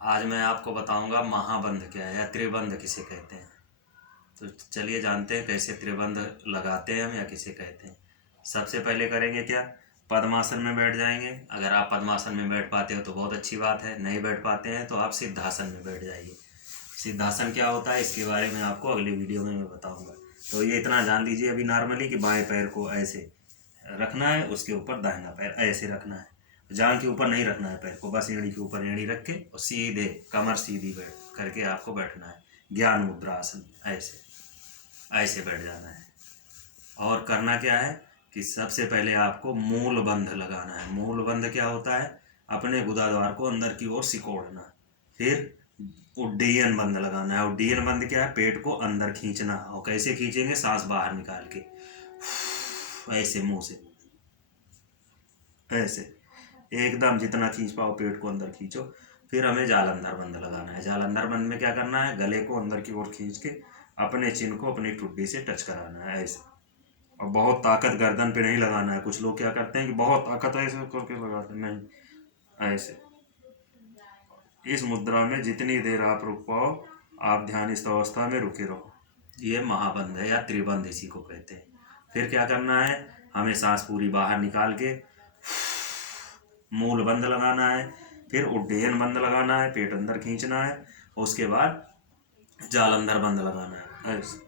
आज मैं आपको बताऊंगा महाबंध क्या है या त्रिबंध किसे कहते हैं। तो चलिए जानते हैं कैसे त्रिबंध लगाते हैं हम या किसे कहते हैं। सबसे पहले करेंगे क्या, पद्मासन में बैठ जाएंगे। अगर आप पद्मासन में बैठ पाते हो तो बहुत अच्छी बात है, नहीं बैठ पाते हैं तो आप सिद्धासन में बैठ जाइए। सिद्धासन क्या होता है इसके बारे में आपको अगली वीडियो में मैं बताऊंगा। तो ये इतना जान लीजिए अभी नॉर्मली कि बाएं पैर को ऐसे रखना है, उसके ऊपर दाहिना पैर ऐसे रखना है। जांघ के ऊपर नहीं रखना है पैर को, बस एड़ी के ऊपर एड़ी रख के और सीधे कमर सीधी बैठ करके आपको बैठना है। ज्ञान मुद्रा आसन, ऐसे ऐसे बैठ जाना है। और करना क्या है कि सबसे पहले आपको मूल बंध लगाना है। मूल बंध क्या होता है, अपने गुदाद्वार को अंदर की ओर सिकोड़ना। फिर उड्डयन बंध लगाना है। उड्डयन बंध क्या है, पेट को अंदर खींचना। और कैसे खींचेंगे, सांस बाहर निकाल के ऐसे मुंह से, ऐसे एकदम जितना खींच पाओ पेट को अंदर खींचो। फिर हमें जालंधर बंध लगाना है। जालंधर बंध में क्या करना है, गले को अंदर की ओर खींच के अपने चिन्ह को अपनी ठुड्डी से टच कराना है ऐसे। और बहुत ताकत गर्दन पे नहीं लगाना है। कुछ लोग क्या करते हैं कि बहुत ताकत ऐसे करके लगाते हैं, नहीं, ऐसे। इस मुद्रा में जितनी देर आप रुक पाओ आप ध्यानिस्थ अवस्था में रुके रहो। ये महाबंध है या त्रिबंध इसी को कहते हैं। फिर क्या करना है, हमें सांस पूरी बाहर निकाल के मूल बंध लगाना है। फिर उड्डयन बंध लगाना है, पेट अंदर खींचना है। उसके बाद जालंधर बंध लगाना है ऐसे।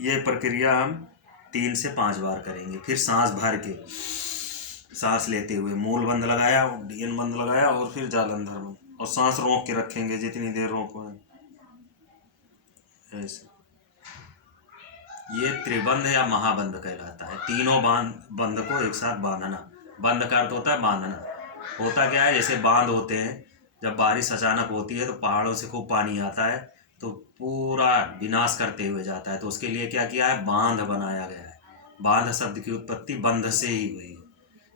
ये प्रक्रिया हम 3 से 5 बार करेंगे। फिर सांस भर के, सांस लेते हुए मूल बंध लगाया, उड्डयन बंध लगाया और फिर जालंधर बंध। और सांस रोक के रखेंगे जितनी देर रोको है ऐसे। ये त्रिबंध या महाबंध कहलाता है। तीनों बंध को एक साथ बांधना। बंध का अर्थ होता है बांधना। होता क्या है, जैसे बांध होते हैं, जब बारिश अचानक होती है तो पहाड़ों से खूब पानी आता है तो पूरा विनाश करते हुए जाता है। तो उसके लिए क्या किया है, बांध बनाया गया है। बांध शब्द की उत्पत्ति बंध से ही हुई है।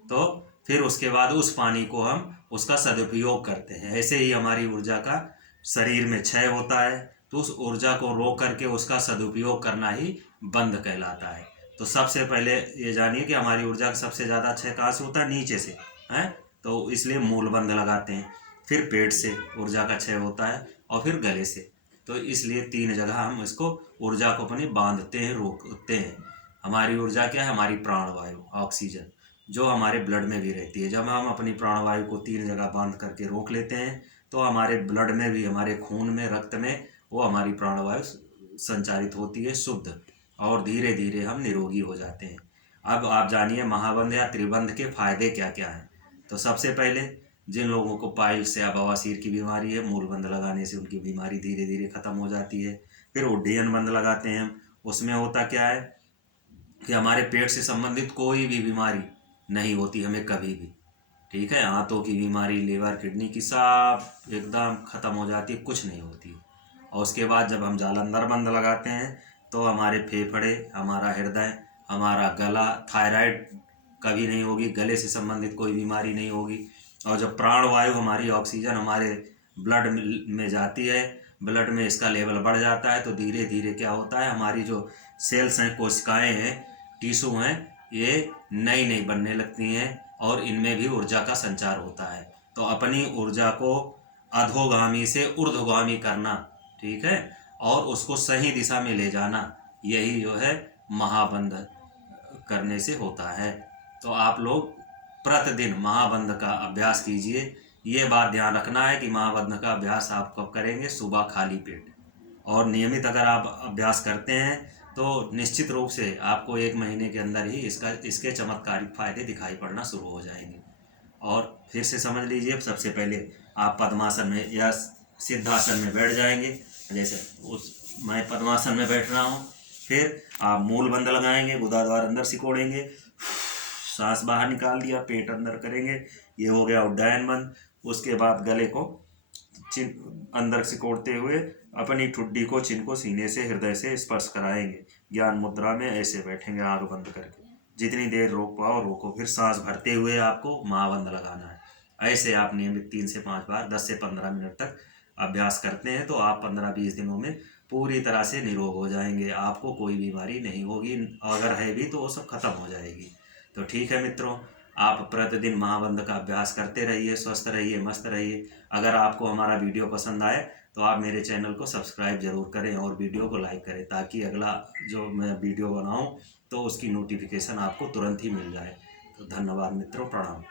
तो फिर उसके बाद उस पानी को हम उसका सदुपयोग करते हैं। ऐसे ही हमारी ऊर्जा का शरीर में क्षय होता है, तो उस ऊर्जा को रोक करके उसका सदुपयोग करना ही बंध कहलाता है। तो सबसे पहले ये जानिए कि हमारी ऊर्जा का सबसे ज़्यादा क्षय कहाँ से होता है, नीचे से है। तो इसलिए मूल बंध लगाते हैं। फिर पेट से ऊर्जा का क्षय होता है और फिर गले से। तो इसलिए 3 जगह हम इसको ऊर्जा को अपनी बांधते हैं, रोकते हैं। हमारी ऊर्जा क्या है, हमारी प्राणवायु ऑक्सीजन जो हमारे ब्लड में भी रहती है। जब हम अपनी प्राणवायु को 3 जगह बांध करके रोक लेते हैं तो हमारे ब्लड में भी, हमारे खून में, रक्त में वो हमारी प्राणवायु संचारित होती है शुद्ध, और धीरे धीरे हम निरोगी हो जाते हैं। अब आप जानिए महाबंध या त्रिबंध के फायदे क्या क्या हैं। तो सबसे पहले जिन लोगों को पाइल्स या बवासीर की बीमारी है, मूल बंध लगाने से उनकी बीमारी धीरे धीरे खत्म हो जाती है। फिर उड्डयन बंध लगाते हैं हम। उसमें होता क्या है कि हमारे पेट से संबंधित कोई भी बीमारी नहीं होती हमें कभी भी, ठीक है। आंतों की बीमारी, लीवर, किडनी की सब एकदम खत्म हो जाती है, कुछ नहीं होती। और उसके बाद जब हम जालंधर बंध लगाते हैं तो हमारे फेफड़े, हमारा हृदय, हमारा गला, थायराइड कभी नहीं होगी, गले से संबंधित कोई बीमारी नहीं होगी। और जब प्राणवायु, हमारी ऑक्सीजन हमारे ब्लड में जाती है, ब्लड में इसका लेवल बढ़ जाता है तो धीरे धीरे क्या होता है, हमारी जो सेल्स हैं, कोशिकाएं हैं, टिश्यू हैं, ये नई नई बनने लगती हैं और इनमें भी ऊर्जा का संचार होता है। तो अपनी ऊर्जा को अधोगामी से ऊर्ध्वगामी करना, ठीक है, और उसको सही दिशा में ले जाना, यही जो है महाबंध करने से होता है। तो आप लोग प्रतिदिन महाबंध का अभ्यास कीजिए। ये बात ध्यान रखना है कि महाबंध का अभ्यास आप कब करेंगे, सुबह खाली पेट। और नियमित अगर आप अभ्यास करते हैं तो निश्चित रूप से आपको 1 महीने के अंदर ही इसके चमत्कारिक फायदे दिखाई पड़ना शुरू हो जाएंगे। और फिर से समझ लीजिए, सबसे पहले आप पद्मासन में या सिद्धासन में बैठ जाएंगे। जैसे मैं पद्मासन में बैठ रहा हूँ। फिर आप मूल बंध लगाएंगे, गुदाद्वार अंदर सिकोड़ेंगे, सांस बाहर निकाल दिया, पेट अंदर करेंगे, ये हो गया उड्डयन बंध। उसके बाद गले को अंदर सिकोड़ते हुए अपनी ठुड्डी को, चिन्ह को सीने से, हृदय से स्पर्श कराएंगे। ज्ञान मुद्रा में ऐसे बैठेंगे आंख बंद करके। जितनी देर रोक पाओ रोको। फिर सांस भरते हुए आपको महाबंध लगाना है। ऐसे आप नियमित 3 से 5 बार 10 से 15 मिनट तक अभ्यास करते हैं तो आप 15-20 दिनों में पूरी तरह से निरोग हो जाएंगे। आपको कोई बीमारी नहीं होगी, अगर है भी तो वो सब खत्म हो जाएगी। तो ठीक है मित्रों, आप प्रतिदिन महाबंध का अभ्यास करते रहिए, स्वस्थ रहिए, मस्त रहिए। अगर आपको हमारा वीडियो पसंद आए तो आप मेरे चैनल को सब्सक्राइब जरूर करें और वीडियो को लाइक करें, ताकि अगला जो मैं वीडियो बनाऊं तो उसकी नोटिफिकेशन आपको तुरंत ही मिल जाए। तो धन्यवाद मित्रों, प्रणाम।